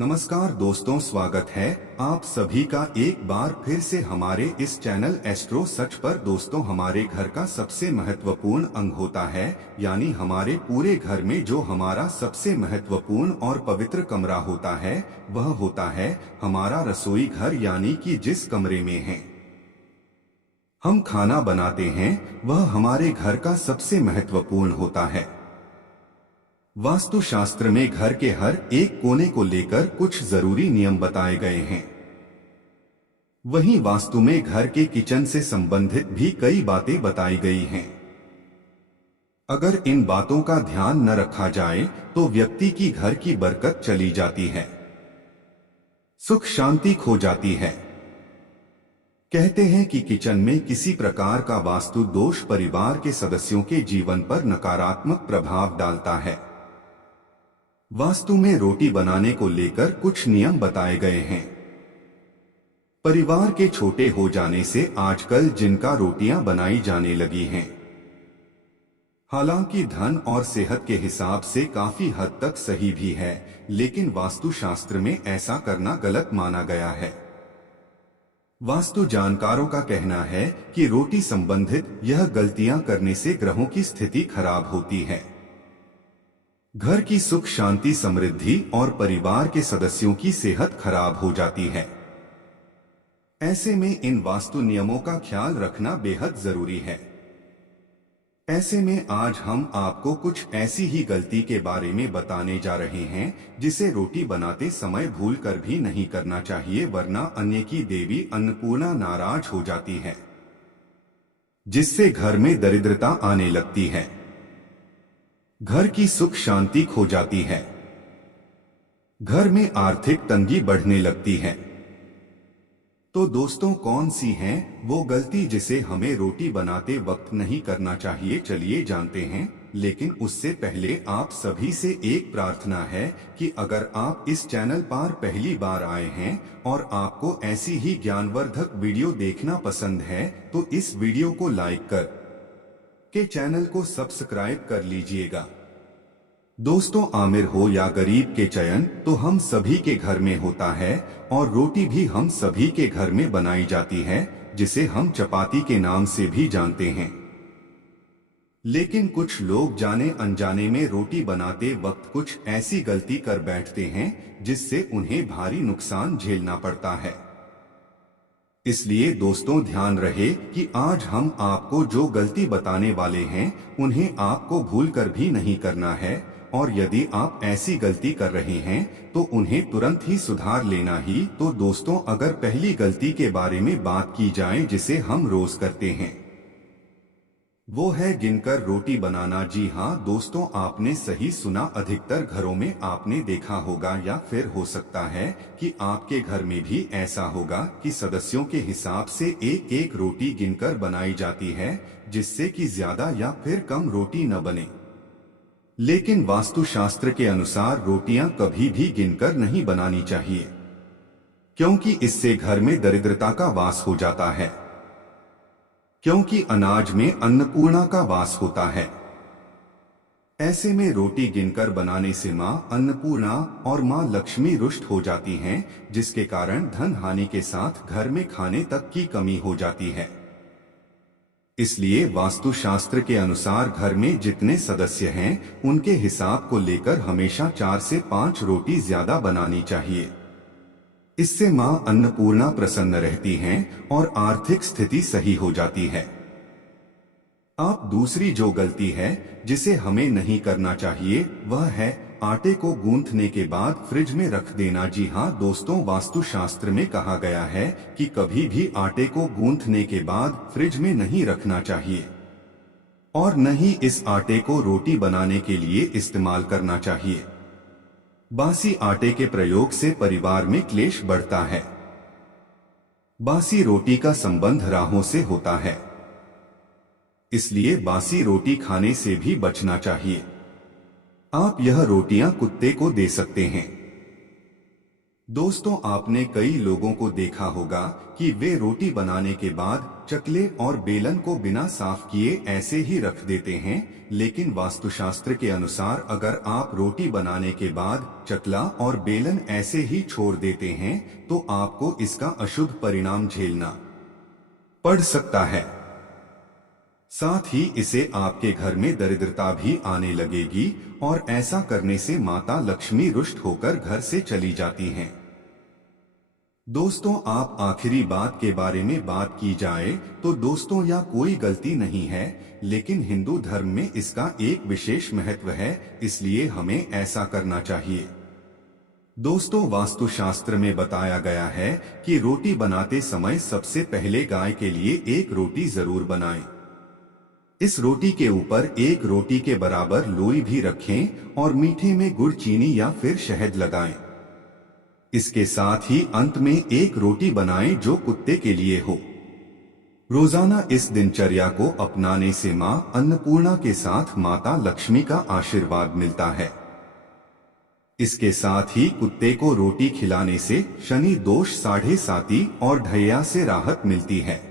नमस्कार दोस्तों, स्वागत है आप सभी का एक बार फिर से हमारे इस चैनल एस्ट्रो सच पर। दोस्तों, हमारे घर का सबसे महत्वपूर्ण अंग होता है, यानी हमारे पूरे घर में जो हमारा सबसे महत्वपूर्ण और पवित्र कमरा होता है वह होता है हमारा रसोई घर, यानी कि जिस कमरे में हम खाना बनाते हैं वह हमारे घर का सबसे महत्वपूर्ण होता है। वास्तुशास्त्र में घर के हर एक कोने को लेकर कुछ जरूरी नियम बताए गए हैं। वहीं वास्तु में घर के किचन से संबंधित भी कई बातें बताई गई हैं। अगर इन बातों का ध्यान न रखा जाए तो व्यक्ति की घर की बरकत चली जाती है, सुख शांति खो जाती है। कहते हैं कि किचन में किसी प्रकार का वास्तु दोष परिवार के सदस्यों के जीवन पर नकारात्मक प्रभाव डालता है। वास्तु में रोटी बनाने को लेकर कुछ नियम बताए गए हैं। परिवार के छोटे हो जाने से आजकल जिनका रोटियां बनाई जाने लगी हैं, हालांकि धन और सेहत के हिसाब से काफी हद तक सही भी है, लेकिन वास्तुशास्त्र में ऐसा करना गलत माना गया है। वास्तु जानकारों का कहना है कि रोटी संबंधित यह गलतियां करने से ग्रहों की स्थिति खराब होती है, घर की सुख शांति समृद्धि और परिवार के सदस्यों की सेहत खराब हो जाती है। ऐसे में इन वास्तु नियमों का ख्याल रखना बेहद जरूरी है। ऐसे में आज हम आपको कुछ ऐसी ही गलती के बारे में बताने जा रहे हैं जिसे रोटी बनाते समय भूल कर भी नहीं करना चाहिए, वरना अन्य की देवी अन्नपूर्णा नाराज हो जाती है, जिससे घर में दरिद्रता आने लगती है, घर की सुख शांति खो जाती है, घर में आर्थिक तंगी बढ़ने लगती है। तो दोस्तों, कौन सी है वो गलती जिसे हमें रोटी बनाते वक्त नहीं करना चाहिए, चलिए जानते हैं। लेकिन उससे पहले आप सभी से एक प्रार्थना है कि अगर आप इस चैनल पर पहली बार आए हैं और आपको ऐसी ही ज्ञानवर्धक वीडियो देखना पसंद है तो इस वीडियो को लाइक कर के चैनल को सब्सक्राइब कर लीजिएगा। दोस्तों, आमिर हो या गरीब के चयन तो हम सभी के घर में होता है, और रोटी भी हम सभी के घर में बनाई जाती है, जिसे हम चपाती के नाम से भी जानते हैं। लेकिन कुछ लोग जाने अनजाने में रोटी बनाते वक्त कुछ ऐसी गलती कर बैठते हैं जिससे उन्हें भारी नुकसान झेलना पड़ता है। इसलिए दोस्तों, ध्यान रहे कि आज हम आपको जो गलती बताने वाले हैं उन्हें आपको भूलकर भी नहीं करना है, और यदि आप ऐसी गलती कर रहे हैं तो उन्हें तुरंत ही सुधार लेना ही। तो दोस्तों, अगर पहली गलती के बारे में बात की जाए जिसे हम रोज करते हैं, वो है गिनकर रोटी बनाना। जी हाँ दोस्तों, आपने सही सुना। अधिकतर घरों में आपने देखा होगा, या फिर हो सकता है कि आपके घर में भी ऐसा होगा कि सदस्यों के हिसाब से एक एक रोटी गिनकर बनाई जाती है, जिससे कि ज्यादा या फिर कम रोटी न बने। लेकिन वास्तुशास्त्र के अनुसार रोटियां कभी भी गिनकर नहीं बनानी चाहिए, क्योंकि इससे घर में दरिद्रता का वास हो जाता है, क्योंकि अनाज में अन्नपूर्णा का वास होता है। ऐसे में रोटी गिनकर बनाने से मां अन्नपूर्णा और मां लक्ष्मी रुष्ट हो जाती हैं, जिसके कारण धन हानि के साथ घर में खाने तक की कमी हो जाती है। इसलिए वास्तुशास्त्र के अनुसार घर में जितने सदस्य हैं उनके हिसाब को लेकर हमेशा 4 से 5 रोटी ज्यादा बनानी चाहिए। इससे मां अन्नपूर्णा प्रसन्न रहती हैं और आर्थिक स्थिति सही हो जाती है। आप दूसरी जो गलती है जिसे हमें नहीं करना चाहिए वह है आटे को गूंथने के बाद फ्रिज में रख देना। जी हाँ दोस्तों, वास्तुशास्त्र में कहा गया है कि कभी भी आटे को गूंथने के बाद फ्रिज में नहीं रखना चाहिए, और न ही इस आटे को रोटी बनाने के लिए इस्तेमाल करना चाहिए। बासी आटे के प्रयोग से परिवार में क्लेश बढ़ता है। बासी रोटी का संबंध राहों से होता है, इसलिए बासी रोटी खाने से भी बचना चाहिए। आप यह रोटियां कुत्ते को दे सकते हैं। दोस्तों, आपने कई लोगों को देखा होगा कि वे रोटी बनाने के बाद चकले और बेलन को बिना साफ किए ऐसे ही रख देते हैं, लेकिन वास्तुशास्त्र के अनुसार अगर आप रोटी बनाने के बाद चकला और बेलन ऐसे ही छोड़ देते हैं तो आपको इसका अशुभ परिणाम झेलना पड़ सकता है। साथ ही इससे आपके घर में दरिद्रता भी आने लगेगी और ऐसा करने से माता लक्ष्मी रुष्ट होकर घर से चली जाती हैं। दोस्तों, आप आखिरी बात के बारे में बात की जाए तो दोस्तों, यह कोई गलती नहीं है, लेकिन हिंदू धर्म में इसका एक विशेष महत्व है, इसलिए हमें ऐसा करना चाहिए। दोस्तों, वास्तुशास्त्र में बताया गया है कि रोटी बनाते समय सबसे पहले गाय के लिए एक रोटी जरूर बनाएं। इस रोटी के ऊपर एक रोटी के बराबर लोई भी रखें और मीठे में गुड़, चीनी या फिर शहद लगाएं। इसके साथ ही अंत में एक रोटी बनाएं जो कुत्ते के लिए हो। रोजाना इस दिनचर्या को अपनाने से मां अन्नपूर्णा के साथ माता लक्ष्मी का आशीर्वाद मिलता है। इसके साथ ही कुत्ते को रोटी खिलाने से शनि दोष, साढ़े साती और ढैया से राहत मिलती है।